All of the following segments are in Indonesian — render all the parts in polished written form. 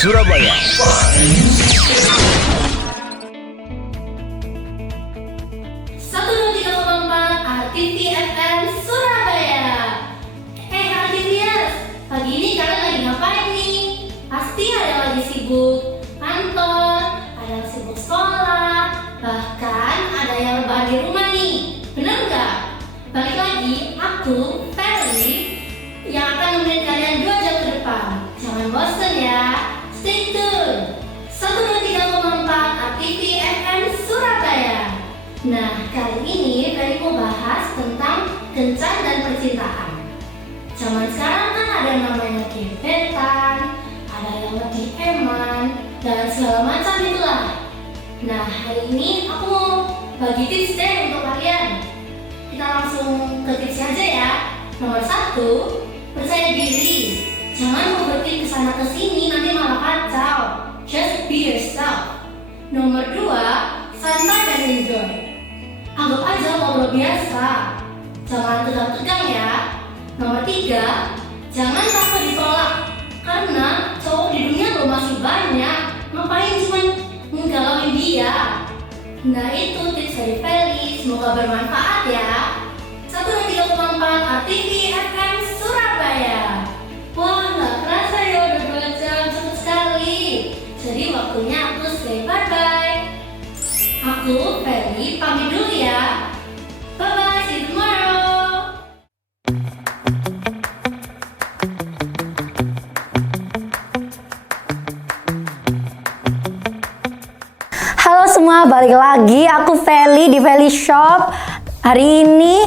Surabaya. Satu dua tiga empat RTV FM Surabaya. Aktivitas, pagi ini kalian lagi ngapain nih? Pasti ada yang lagi sibuk kantor, ada yang sibuk sekolah, bahkan ada yang rebahan di rumah nih. Bener nggak? Balik lagi, aku Ferry yang akan nemenin kalian 2 jam ke depan. Jangan bosen ya. Stay tune. 123,4 RTV FM Surabaya. Nah, kali ini Ferry mau bahas tentang kencan dan percintaan. Zaman sekarang kan ada yang namanya gebetan, ada yang lebih eman, dan segala macam itulah. Nah, hari ini aku mau bagi tips deh untuk kalian. Kita langsung ke tipsnya aja ya. Nomor 1, percaya diri. Jangan overthink kesana kesini, nanti malah kacau. Just be yourself. Nomor 2, santai dan enjoy. Anggap aja ngobrol biasa. Jangan tegang-tegang ya. Nomor 3, jangan takut ditolak. Karena cowok di dunia lo masih banyak. Ngapain cuman nggalauin dia? Nah, itu tips dari Feli. Semoga bermanfaat ya. 103,4 RTV FM Surabaya. Wah, nggak kerasa ya udah 2 jam, cepet sekali. Jadi waktunya aku say bye-bye. Aku, Feli, pamit dulu ya. Bye-bye, see you tomorrow. Halo semua, balik lagi. Aku Feli di Feli Shop. Hari ini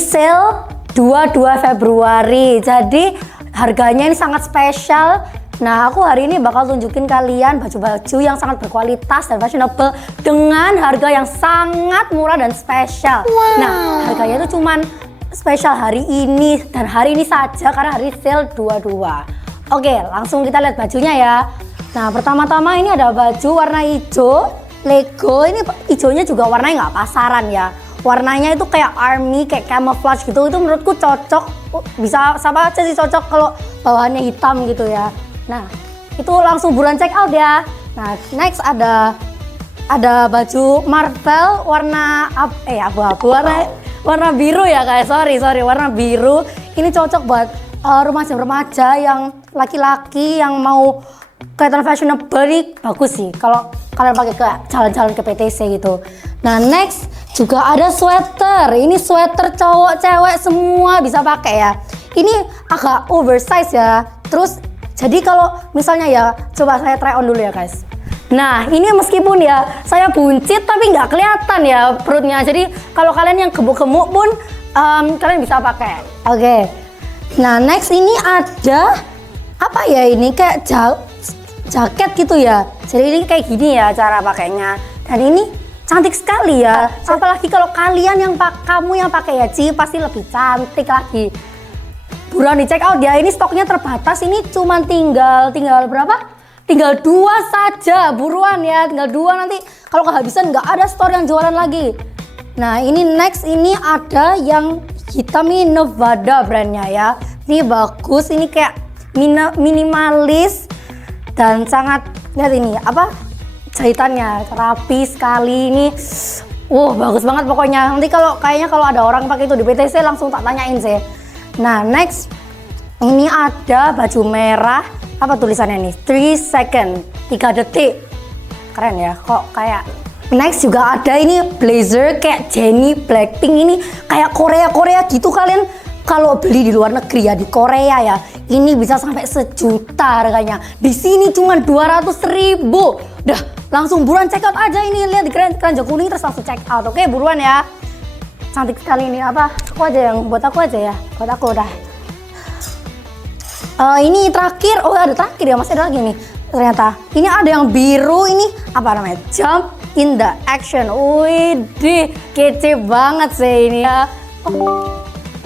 sale 22 Februari. Jadi harganya ini sangat spesial. Nah, aku hari ini bakal tunjukin kalian baju-baju yang sangat berkualitas dan fashionable dengan harga yang sangat murah dan spesial. Nah, harganya itu cuman spesial hari ini dan hari ini saja karena hari sale 22. Oke, langsung kita lihat bajunya ya. Nah, pertama-tama ini ada baju warna hijau Lego. Ini hijaunya juga warnanya nggak pasaran ya. Warnanya itu kayak army, kayak camouflage gitu. Itu menurutku cocok. Bisa sama aja sih cocok kalau bawahannya hitam gitu ya. Nah, itu langsung buruan check out ya. Nah, next ada baju Marvel warna abu-abu, warna biru ya guys. Sorry, warna biru. Ini cocok buat remaja-remaja yang laki-laki yang mau kelihatan fashionable, ini bagus sih kalau kalian pakai ke jalan-jalan ke PTC gitu. Nah, next juga ada sweater. Ini sweater cowok cewek semua bisa pakai ya. Ini agak oversize ya. Terus jadi kalau misalnya ya, coba saya try on dulu ya guys. Nah, ini meskipun ya saya buncit tapi nggak kelihatan ya perutnya. Jadi kalau kalian yang gemuk-gemuk pun kalian bisa pakai. Oke. Nah, next ini ada apa ya, ini kayak jaket gitu ya. Jadi ini kayak gini ya cara pakainya. Dan ini cantik sekali ya. Apalagi kalau kalian kamu yang pakai ya, pasti lebih cantik lagi. Buruan di check out ya. Ini stoknya terbatas. Ini cuma tinggal berapa? Tinggal 2 saja. Buruan ya, tinggal 2, nanti kalau kehabisan nggak ada store yang jualan lagi. Nah, ini next ini ada yang hitam, ini Nevada brandnya ya. Ini bagus. Ini kayak minimalis dan sangat, lihat ini apa jahitannya rapi sekali. Ini bagus banget pokoknya. Nanti kayaknya kalau ada orang pakai itu di PTC langsung tak tanyain sih. Nah, next ini ada baju merah, apa tulisannya nih, 3 second, 3 detik. Keren ya, kok kayak. Next juga ada ini blazer kayak Jennie Blackpink, ini kayak Korea gitu. Kalian kalau beli di luar negeri ya, di Korea ya, ini bisa sampai 1 juta harganya. Di sini cuma 200.000. Dah, langsung buruan check out aja. Ini lihat di keranjang kuning terus langsung check out. Oke, buruan ya. Cantik sekali ini. Apa? Buat aku aja ya. Buat aku udah. Ini terakhir. Oh, ada terakhir ya, masih ada lagi nih. Ternyata ini ada yang biru, ini apa namanya? Jump in the action. Widih, kece banget sih ini ya.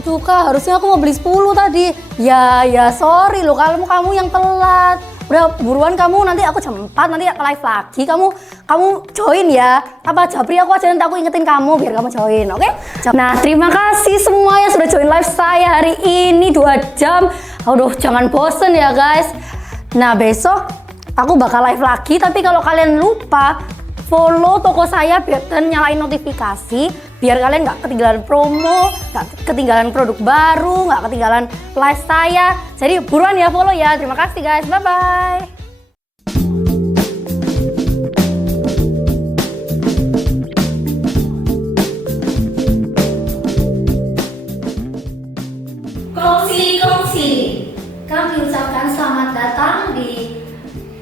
Tuh Kak, harusnya aku mau beli 10 tadi. Ya sorry loh, kalau kamu yang telat. Udah buruan kamu, nanti aku jam 4 nanti live lagi. Kamu join ya. Apa Japri aku aja, nanti aku ingetin kamu biar kamu join, oke? Nah, terima kasih semua yang sudah join live saya hari ini 2 jam. Aduh, jangan bosen ya guys. Nah besok aku bakal live lagi, tapi kalau kalian lupa follow toko saya dan nyalain notifikasi biar kalian nggak ketinggalan promo, nggak ketinggalan produk baru, nggak ketinggalan live saya. Jadi buruan ya follow ya. Terima kasih guys, bye bye. Kongsi, kami ucapkan selamat datang di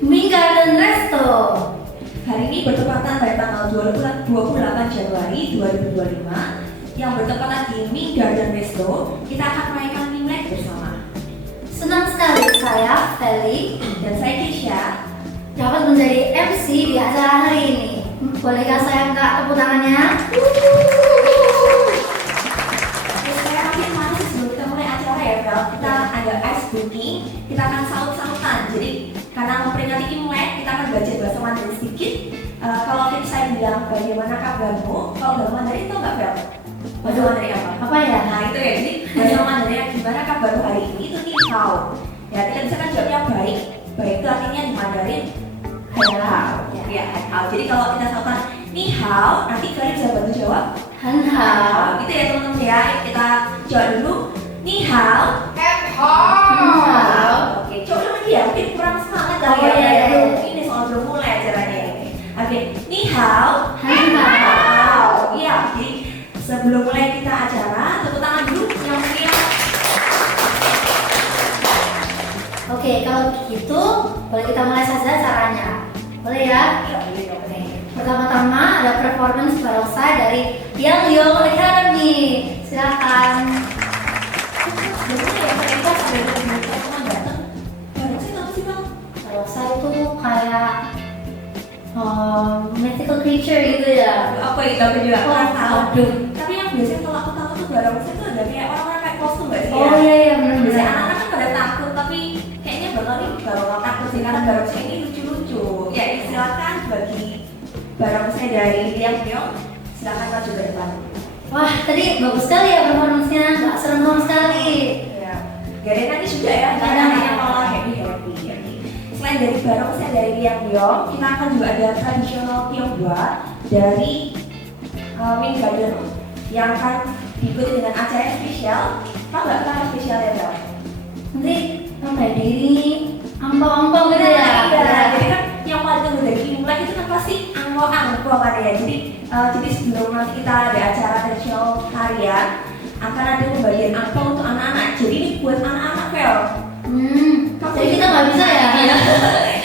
Ming Garden Resto. Hari ini bertepatan pada tanggal 28 Januari 2025 yang bertepatan di Ming Garden Resto. Kita akan merayakan Imlek bersama. Senang sekali saya, Feli, Dan saya Keisha. dapat menjadi MC di acara hari ini. Bolehkah saya angkat tepuk tangannya? Saya ambil manis sebelum kita mulai acara ya, Vel. Kita ada ice cooking, kita akan saut-sautan. Jadi karena memperingati Imlek, kita akan belajar bahasa Mandarin sedikit. Kalau saya bilang bagaimana kabarmu, kalau bahasa Mandarin itu nggak, Vel? Bahasa Mandarin apa? Apa ya? Nah itu ya, jadi bahasa Mandarin gimana kabarmu hari ini itu ni hao. Ya kita bisa kan jawabnya baik. Baik itu artinya di Mandarin hao. Ya hao. Jadi kalau kita sautan ni hao, nanti kalian bisa bantu jawab Han hao. gitu ya teman-teman ya. Kita jawab dulu ni hao. Hao. Oke, coba lagi ya. Mungkin kurang semangat kali Oh, ya. iya, iya. Ini soal belum mulai acaranya. Oke, ni hao. Han hao. Iya, jadi sebelum mulai kita acara, tepuk tangan dulu yang meriah. Oke, kalau begitu boleh kita mulai saja acaranya. Boleh ya? Iya, boleh dong. Pertama-tama ada performance barongsai dari Yang Yong Academy. Silakan. Sebelumnya ya, mereka sampai teman datang. Baru sih tahu sih bang. Barongsai itu kayak mythical creature gitu ya. Apa itu aku juga kurang tahu. Aduh. Tapi yang biasanya kalau aku tahu tuh barongsai itu ada kayak orang-orang kayak kostum nggak sih? Oh iya iya Biasanya benar-benar. anak-anak kan pada takut, tapi kayaknya bakal nih bakal takut sih karena barongsai ini lucu-lucu. Ya silakan bagi barongsai dari Liang Yong, silakan maju ke depan. Wah, tadi bagus sekali ya performance-nya. Nggak serem sama sekali. Ya, gak ada nanti juga ya, Nggak karena ada. yang malah happy. Selain dari barongsai dari Liang Yong, kita akan juga ada tradisional Tionghoa dari Ming Garden yang akan diikuti dengan acara yang spesial. Tahu nggak kenapa spesial ya, Bel? Nanti apa ya? Ini ampau-ampau gitu ya. Iya, jadi kan yang paling tunggu dari Imlek itu kan pasti angpo kan ya. Jadi sebelum nanti kita ada acara tradisional harian, akan ada pembagian angpo untuk anak-anak. Jadi ini buat anak-anak, Bel. Jadi kita nggak bisa ya? Ya,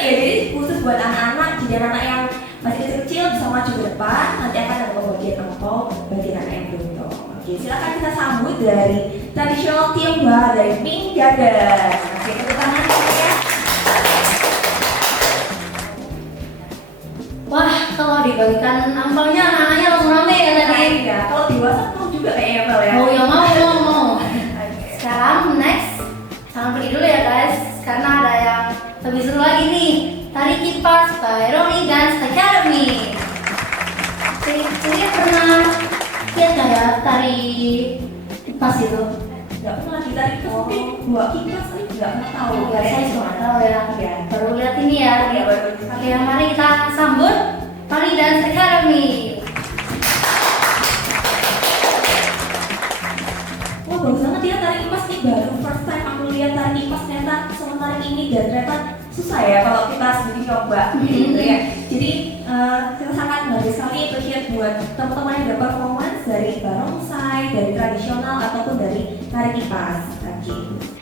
jadi khusus buat anak-anak, jadi anak yang masih kecil-kecil bisa maju ke depan. Nanti akan ada pembagian angpo bagi anak yang beruntung. Oke, silakan kita sambut dari tradisional Tionghoa dari Ming Garden. Oke, tepuk tangan ya. Wah, kalau dibagikan ampaunya anak-anaknya langsung rame ya tadi. Ya, kalau di WhatsApp mau juga kayaknya Bel ya. Oh ya mau. Oke. Sekarang next, jangan pergi dulu ya guys, karena ada yang lebih seru lagi nih. Tari kipas by Romi Dance Academy. Jadi pernah lihat nggak ya tari kipas itu? Nggak pernah lagi tadi itu mungkin dua kipas tapi nggak pernah tahu. Ya, saya juga nggak tahu ya. Ya. Baru lihat ini ya. Ya, baru. Oke, mari kita sambut Tari Dance Academy. Wah bagus banget ya tarik kipas nih, baru first time aku lihat tarik kipas ternyata sementara ini dan ternyata susah ya kalau kita sendiri coba gitu ya. Jadi kita sangat bagus sekali appreciate buat teman-teman yang ada performance dari barongsai, dari tradisional ataupun dari tarik kipas.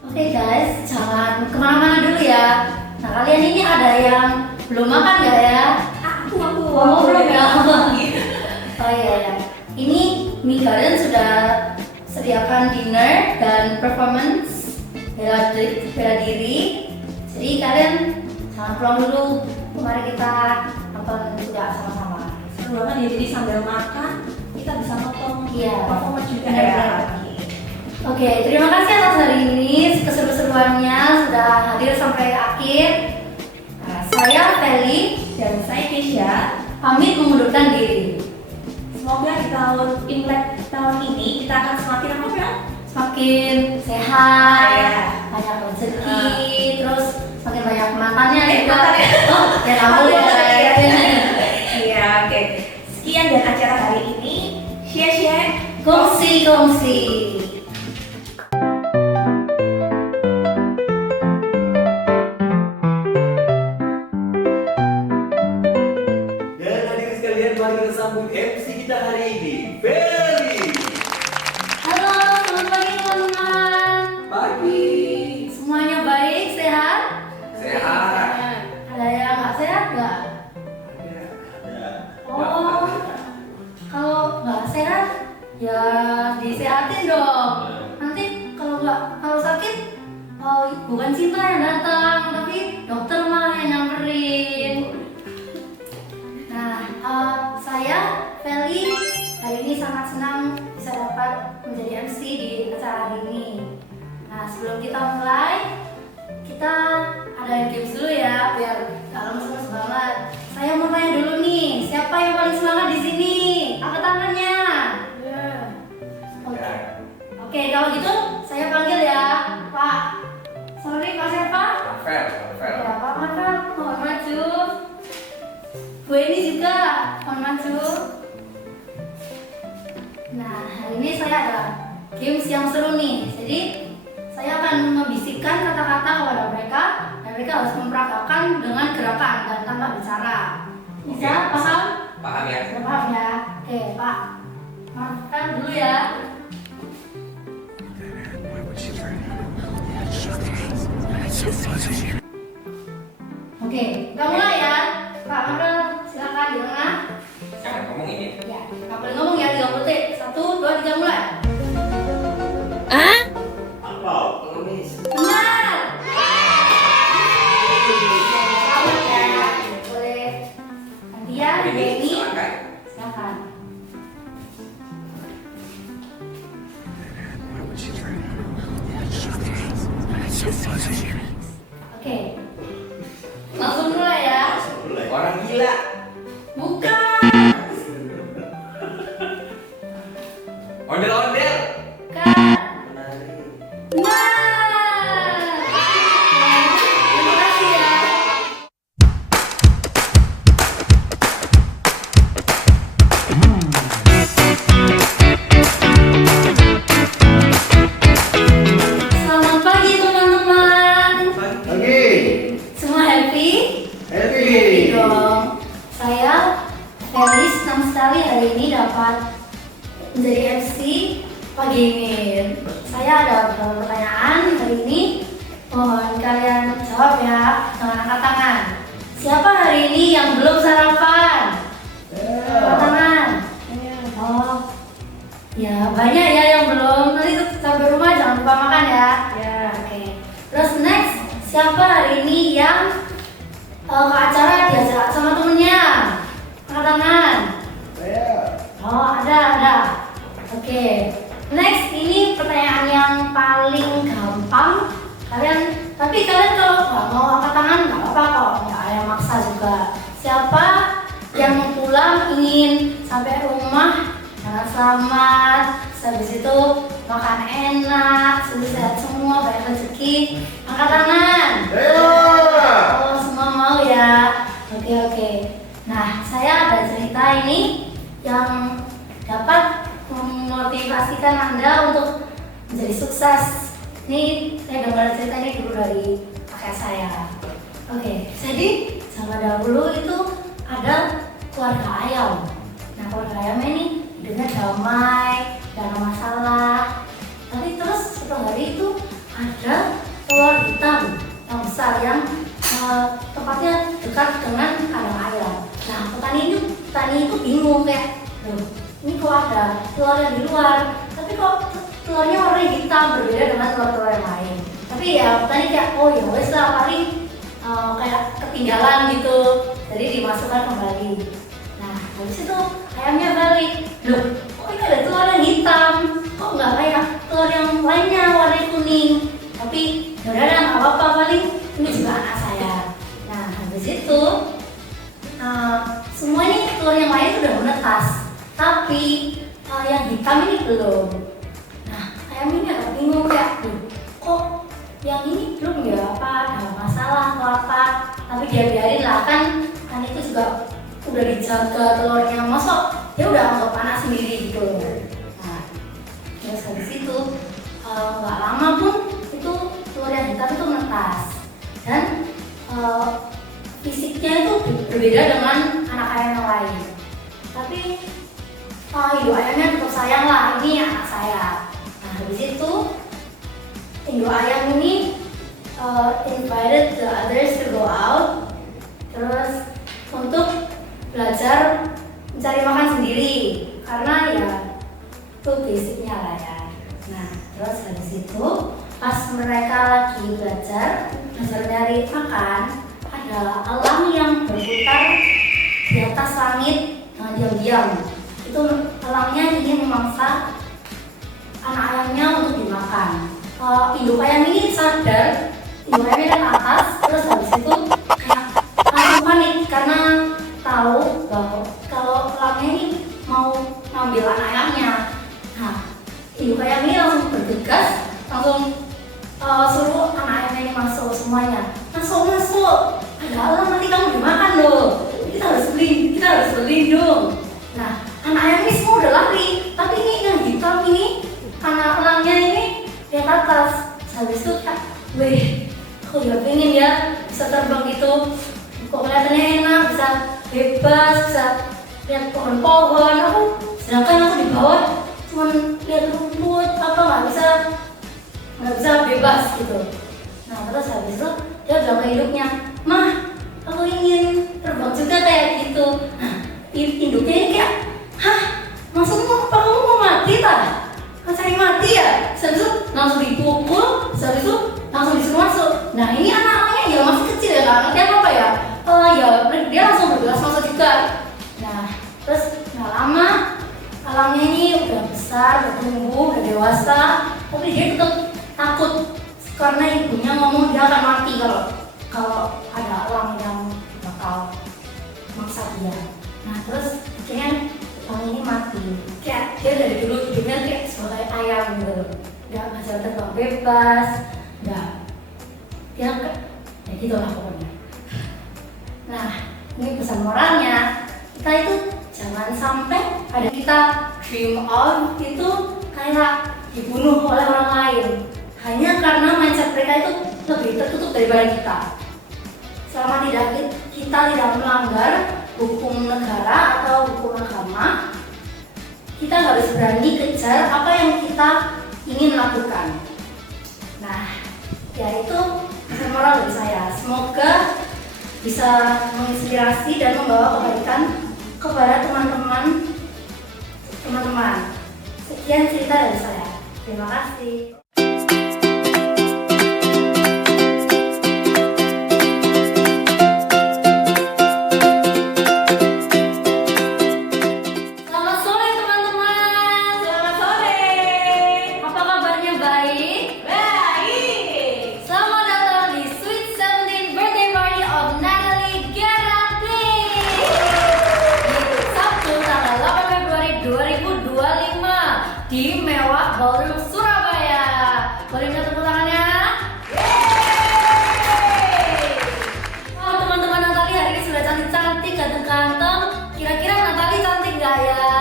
Oke guys, jangan kemana-mana dulu ya. Nah kalian ini ada yang belum makan nggak ya? Aku Oh, belum ya. Gitu. Oh iya ya. Ini Ming Garden sudah sediakan dinner dan performance bela diri. Jadi kalian jangan pulang dulu. Mari kita nonton juga sama-sama. Seru banget ya, jadi sambil makan kita bisa nonton Iya. performance juga Benar, ya. benar. Oke, terima kasih atas hari ini keseru-seruannya sudah hadir sampai akhir. Nah, saya Feli Dan saya Keisha. pamit mengundurkan diri. Semoga di tahun Imlek tahun ini kita akan semakin apa ya? Semakin sehat, Ya. banyak rezeki, terus semakin makin banyak makannya juga. makannya. Oh, ya tahu ya. Iya, oke. Sekian dan acara hari ini. Share-share. Kongsi. Dan hadirin sekalian, mari kita sambut MC kita hari ini, Feli. Halo, selamat pagi teman-teman. Pagi. Semuanya baik, sehat? Sehat. Ada yang nggak sehat nggak? Ada. Oh, kalau nggak sehat ya disehatin dong. Nanti kalau sakit, oh, bukan Cinta yang datang, tapi dokter malah yang nyamperin. Nah, saya Feli hari ini sangat senang bisa dapat menjadi MC di acara hari ini. Nah, sebelum kita mulai, kita adain games dulu ya, biar gak lemes-lemes banget. Saya mau tanya dulu nih, siapa yang paling semangat di sini? Angkat tangannya. Oke. Oke, kalau gitu saya panggil ya, Pak. Sorry, Pak siapa? Rafael. Ya, Pak Marvel, mohon maju. Bu ini juga, mohon maju. Nah, hari ini saya ada games yang seru nih. Jadi, saya akan membisikkan kata-kata kepada mereka dan mereka harus memperagakan dengan gerakan dan tanpa bicara. Bisa? Oke. Paham? Paham ya? Sudah paham ya? Oke, Pak. Maafkan dulu ya. Oke, kita mulai ya. Pak Marvel, silakan di tengah. Jangan ngomong ini. Ya, nggak boleh ngomong ya, 3 detik. 1, 2, 3, mulai. Apa? Pengemis. Benar. Selamat ya. Boleh. Gantian, Benny. Silakan. Silakan. Oke. Langsung mulai ya. Orang gila. Bukan. Ondel-ondel. Bukan. Menari. Benar. Terima kasih ya. Selamat pagi teman-teman. Pagi. Semua happy? Happy. Dong. Saya Feli senang sekali hari ini dapat menjadi MC pagi ini. Saya ada beberapa pertanyaan hari ini. Mohon kalian jawab ya dengan angkat tangan. Siapa hari ini yang belum sarapan? Angkat tangan. Oh, ya banyak ya yang belum. Nanti sampai rumah jangan lupa makan ya. Ya, oke. Terus next, siapa hari ini yang ke acara diajak sama temennya? Angkat tangan. Oh, ada. Oke. Next, ini pertanyaan yang paling gampang. Tapi kalian kalau nggak mau angkat tangan nggak apa-apa kok, nggak ada yang maksa juga. Siapa yang pulang ingin sampai rumah dengan selamat, habis itu makan enak, sehat semua, banyak rezeki, angkat tangan. Oh, semua mau ya. Oke. Nah, saya ada cerita ini yang dapat memotivasikan Anda untuk menjadi sukses. Ini saya dengar cerita ini dulu dari kakek saya. Oke, jadi zaman dahulu itu ada keluarga ayam. Nah, keluarga ayam ini hidupnya damai, gak ada masalah. Tapi terus suatu hari itu ada telur hitam yang besar yang tempatnya dekat dengan kandang ayam. Nah, petani itu bingung kayak, loh, ini kok ada telur yang di luar, tapi kok telurnya warnanya hitam berbeda dengan telur-telur yang lain. Tapi ya petani kayak, oh ya wes lah, paling kayak ketinggalan gitu, jadi dimasukkan kembali. Nah, habis itu ayamnya balik, loh, kok ini ada telur yang hitam, kok nggak kayak telur yang lainnya warna kuning. Tapi yaudah nggak apa-apa, paling ini juga anak saya. Nah, habis itu semua ini telur yang lain sudah menetas, tapi yang hitam ini belum. Nah, ayam ini agak bingung kayak, kok yang ini belum ya, apa ada masalah atau tapi dia biarin lah, kan itu juga udah dijaga telurnya, masa dia udah anggap anak sendiri gitu. Nah terus habis itu nggak lama pun itu telur yang hitam itu menetas, dan fisiknya itu berbeda dengan anak ayam yang lain. Tapi induk ayamnya tetap sayang lah, ini anak saya. Nah habis itu induk ayam ini invited the others to go out, terus untuk belajar mencari makan sendiri, karena ya itu basicnya lah ya. Nah terus habis itu pas mereka lagi belajar nyari makan, ada elang yang berputar di atas langit dengan diam-diam. Itu elangnya ingin memangsa anak ayamnya untuk dimakan. Induk ayam ini sadar, induk ayamnya ke atas, terus habis itu kayak langsung panik karena tahu bahwa kalau elangnya ini mau ngambil anak ayamnya. Nah, induk ayam ini langsung bergegas, langsung suruh anak ayamnya ini masuk semuanya. Masuk, ada elang nanti kamu dimakan loh. Kita harus berlindung. Nah, anak ayam ini semua udah lari, tapi ini yang hitam ini, anak elangnya ini di atas. Habis itu kayak, weh, aku juga pengen ya bisa terbang gitu. Kok kelihatannya enak, bisa bebas, bisa lihat pohon-pohon. Sedangkan aku di bawah cuman lihat rumput, nggak bisa bebas gitu. Nah terus habis itu dia bilang ke induknya, "Mah, aku ingin terbang juga kayak gitu." Nah induknya ini kayak, "Hah? Maksudmu apa kamu mau mati tak? Kan saya mati ya?" Habis itu langsung dipukul, habis itu langsung disuruh masuk. Nah ini anak-anaknya ya masih kecil ya, nggak ngerti apa ya. Ya dia langsung bergegas masuk juga. Nah terus nggak lama elangnya ini udah besar, bertumbuh, udah dewasa, tapi dia tetap takut karena ibunya ngomong dia akan mati kalau ada elang yang bakal maksa dia. Nah terus akhirnya elang ini mati. Kayak dia dari dulu hidupnya kayak sebagai ayam gitu, nggak bisa terbang bebas, nggak, dia ya gitulah pokoknya. Nah ini pesan moralnya, kita itu jangan sampai ada kita dream on itu kayak dibunuh oleh orang lain hanya karena mindset mereka itu lebih tertutup daripada kita. Selama kita tidak melanggar hukum negara atau hukum agama, kita harus berani kejar apa yang kita ingin lakukan. Nah, ya itu pesan moral dari saya. Semoga bisa menginspirasi dan membawa kebaikan kepada teman-teman. Sekian cerita dari saya. Terima kasih. Selamat sore teman-teman. Selamat sore. Apa kabarnya, baik? Baik. Selamat datang di Sweet 17 Birthday Party of Natalie Gerati di Sabtu tanggal 8 Februari 2025 di Mewah Ballroom Surabaya. Boleh minta tepuk tangannya? Oh, teman-teman, Natalie hari ini sudah cantik-cantik, ganteng-ganteng. Kira-kira Natalie cantik nggak ya?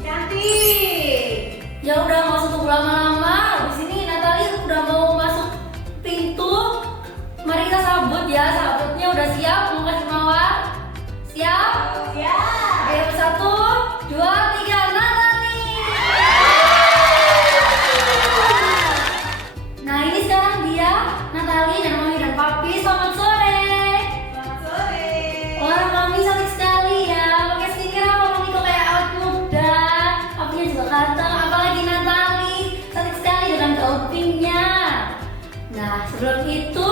Cantik. Ya udah, nggak usah tunggu lama-lama. Di sini Natalie udah mau masuk pintu. Mari kita sambut ya. Sambutnya udah siap? Mau kasih mawar? Siap? Siap. Ayo 1, 2, 3, Natalie. Nah ini sekarang dia, Natalie dan Mami dan Papi. Selamat sore. Selamat sore. Wah, Mami cantik sekali ya. Pakai skincare apa Mami kok kayak awet muda. Papinya juga ganteng. Apalagi Natalie cantik sekali dengan gaun pinknya. Nah sebelum itu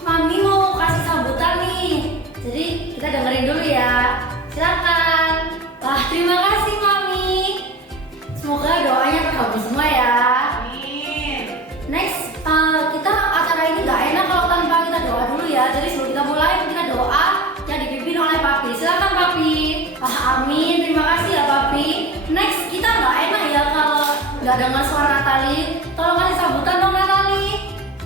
Mami mau kasih sambutan nih. Jadi kita dengerin dulu ya. Silakan. Wah terima kasih Mami. Semoga doanya terkabul semua ya. Amin. Next, kita acara ini nggak enak kalau tanpa kita doa dulu ya. Jadi sebelum kita mulai, kita doa yang dipimpin oleh Papi. Silakan Papi. Amin. Terima kasih ya Papi. Next, kita nggak enak ya kalau nggak dengar suara Natalie. Tolong kasih sambutan dong Natalie.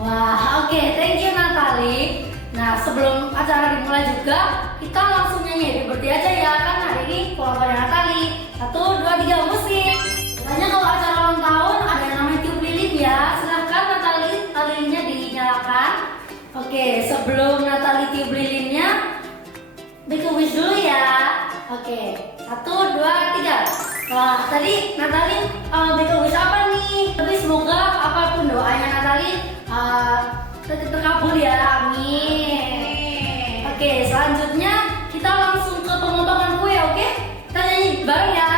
Wah, oke. Thank you Natalie. Nah, sebelum acara dimulai juga kita langsung nyanyi Happy Birthday aja ya, kan hari ini ulang tahun Natali. 1, 2, 3 musik. Katanya kalau acara ulang tahun ada yang namanya tiup lilin ya. Silahkan lilinnya dinyalakan. Oke, sebelum Natali tiup lilinnya, make a wish dulu ya. Oke, 1, 2, 3. Wah, tadi Natali make a wish apa nih? Tapi semoga apapun doanya Natali terkabul ya, amin. Oke, selanjutnya kita langsung ke pemotongan kue, oke? Kita nyanyi bareng ya.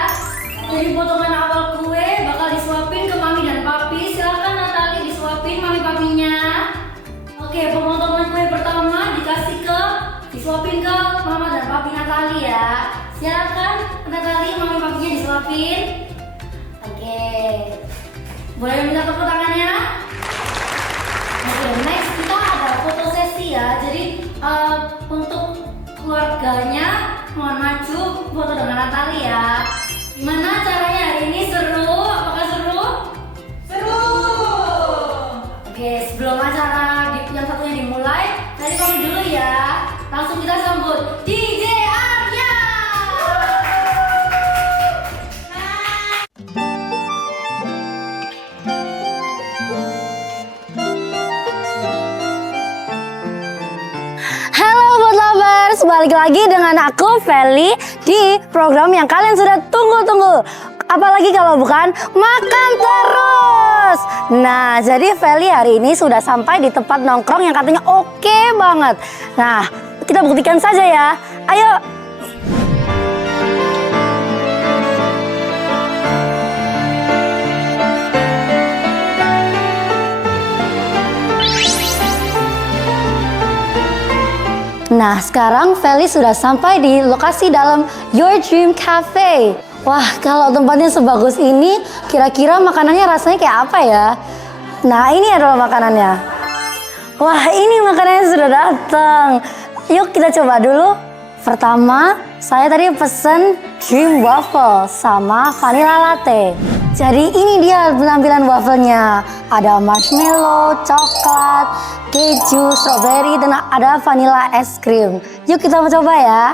Jadi potongan awal kue bakal disuapin ke mami dan papi. Silakan Natali disuapin mami papinya. Oke, pemotongan kue pertama disuapin ke mama dan papi Natali ya. Silakan Natali mami papinya disuapin. Oke, boleh minta tepuk tangannya? Oke, next kita ada foto sesi ya. Jadi untuk keluarganya mohon maju foto dengan Natali ya. Gimana caranya hari ini, seru? Apakah seru? Seru. Oke, sebelum acara yang satunya dimulai, tadi pamit dulu ya. Langsung kita sambut DJ Arya. Halo Food Lovers, balik lagi dengan aku Feli di program yang kalian sudah tunggu-tunggu. Apalagi kalau bukan makan terus. Nah, jadi Feli hari ini sudah sampai di tempat nongkrong yang katanya oke banget. Nah, kita buktikan saja ya. Ayo. Nah, sekarang Feli sudah sampai di lokasi dalam Your Dream Cafe. Wah, kalau tempatnya sebagus ini, kira-kira makanannya rasanya kayak apa ya? Nah, ini adalah makanannya. Wah, ini makanannya sudah datang. Yuk kita coba dulu. Pertama, saya tadi pesen Dream Waffle sama vanilla latte. Jadi ini dia penampilan wafelnya. Ada marshmallow, coklat, keju, strawberry, dan ada vanilla es krim. Yuk kita mau coba ya.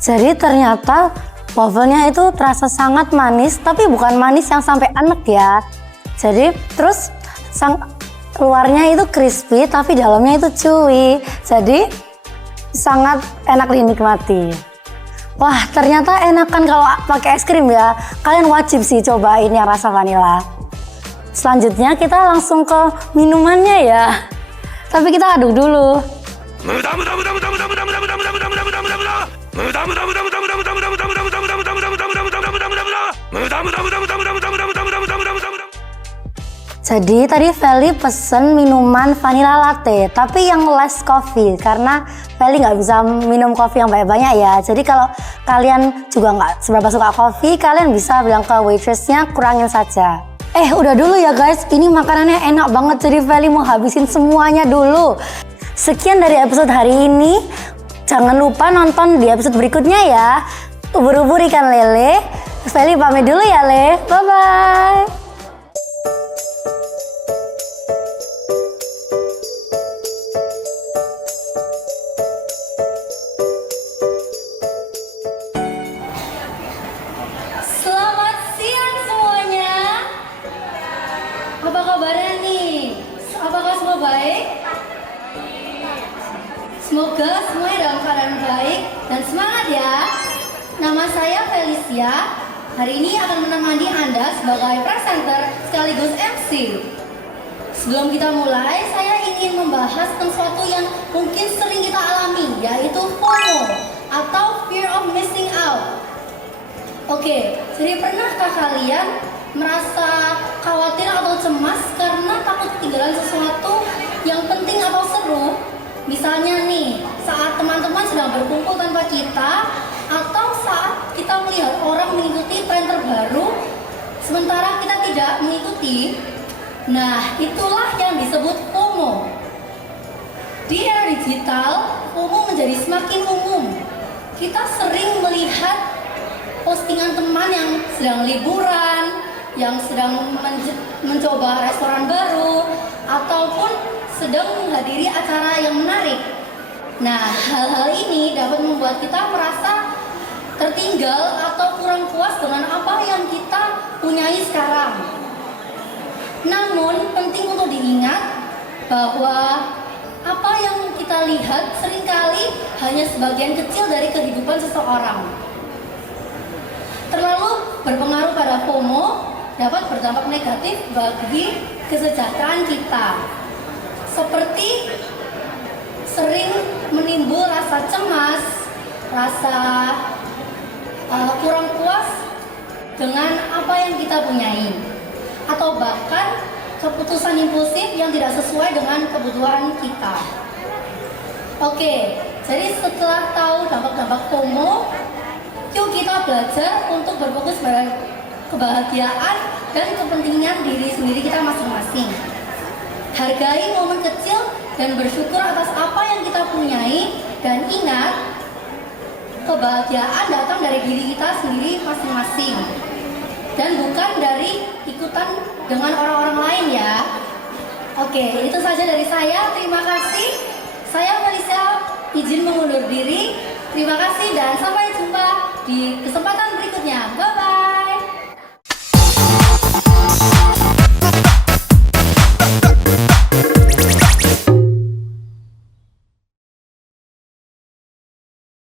Jadi ternyata wafelnya itu terasa sangat manis, tapi bukan manis yang sampai enek ya. Jadi terus luarnya itu crispy, tapi dalamnya itu chewy. Jadi sangat enak dinikmati. Wah, ternyata enakan kalau pakai es krim ya. Kalian wajib sih cobain yang rasa vanilla. Selanjutnya kita langsung ke minumannya ya. Tapi kita aduk dulu. Jadi tadi Feli pesen minuman vanilla latte, tapi yang less coffee karena Feli nggak bisa minum kopi yang banyak-banyak ya. Jadi kalau kalian juga nggak seberapa suka kopi, kalian bisa bilang ke waitressnya kurangin saja. Udah dulu ya guys, ini makanannya enak banget, jadi Feli mau habisin semuanya dulu. Sekian dari episode hari ini. Jangan lupa nonton di episode berikutnya ya. Ubur-ubur ikan lele. Feli pamit dulu ya Le. Bye-bye. Selamat siang semuanya. Apa kabarnya nih? Apakah semua baik? Semoga semuanya dalam keadaan baik dan semangat ya. Nama saya Felicia. Hari ini akan menemani Anda sebagai presenter sekaligus MC. Sebelum kita mulai, saya ingin membahas tentang sesuatu yang mungkin sering kita alami, yaitu FOMO atau Fear of Missing Out. Oke, jadi pernahkah kalian merasa khawatir atau cemas karena takut ketinggalan sesuatu yang penting atau seru? Misalnya nih, saat teman-teman sedang berkumpul tanpa kita, atau saat kita melihat orang mengikuti tren terbaru, sementara kita tidak mengikuti. Nah, itulah yang disebut FOMO. Di era digital, FOMO menjadi semakin umum. Kita sering melihat postingan teman yang sedang liburan, yang sedang mencoba restoran baru, ataupun sedang menghadiri acara yang menarik. Nah, hal-hal ini dapat membuat kita merasa tertinggal atau kurang puas dengan apa yang kita punyai sekarang. Namun, penting untuk diingat bahwa apa yang kita lihat seringkali hanya sebagian kecil dari kehidupan seseorang. Terlalu berpengaruh pada FOMO dapat berdampak negatif bagi kesejahteraan kita, seperti sering menimbul rasa cemas, rasa kurang puas dengan apa yang kita punyai, atau bahkan keputusan impulsif yang tidak sesuai dengan kebutuhan kita. Oke, jadi setelah tahu dampak-dampak FOMO, yuk kita belajar untuk berfokus pada kebahagiaan dan kepentingan diri sendiri kita masing-masing. Hargai momen kecil dan bersyukur atas apa yang kita punyai, dan ingat, kebahagiaan datang dari diri kita sendiri masing-masing dan bukan dari ikutan dengan orang-orang lain ya. Oke, itu saja dari saya. Terima kasih. Saya Felicia izin mengundur diri. Terima kasih dan sampai jumpa di kesempatan